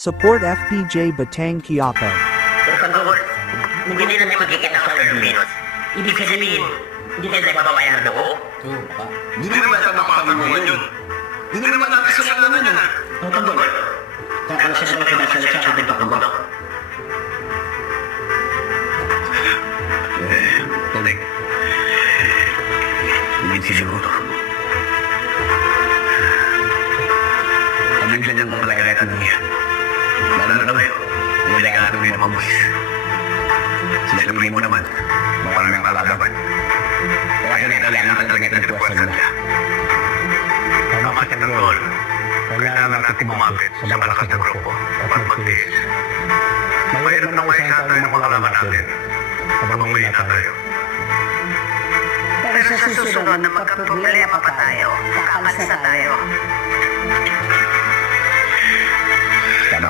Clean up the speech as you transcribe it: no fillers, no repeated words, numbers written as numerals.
Support FPJ Batang Quiapo. Pero Tanggol, hindi natin magkikita sa Filipinos. Ibig sabihin, hindi tayo nagbabawayan ng loob. Oo, baka. Hindi naman natin mapapagulungan yun. Hindi naman natin kasalanan yun. Ang Tanggol, kung siya naman pinagsalita sa ating pakulo. Tulig. Hindi siguro. Kaming ganyan kung kaya niya. Lalo na kayo. Hindi ka natin yung mga buwis. Sila kami mo naman. Marami ang kalaban. Kaya kailangan talaga itong puwasan nila. Tama ka, Tanggol. Kailangan natin kumapit sa malakas na grupo at magtiis. Mayroon na may isa tayo makalaban natin habang may ina tayo. Pero sa susunod na magkaproblema pa tayo, kakalas na tayo.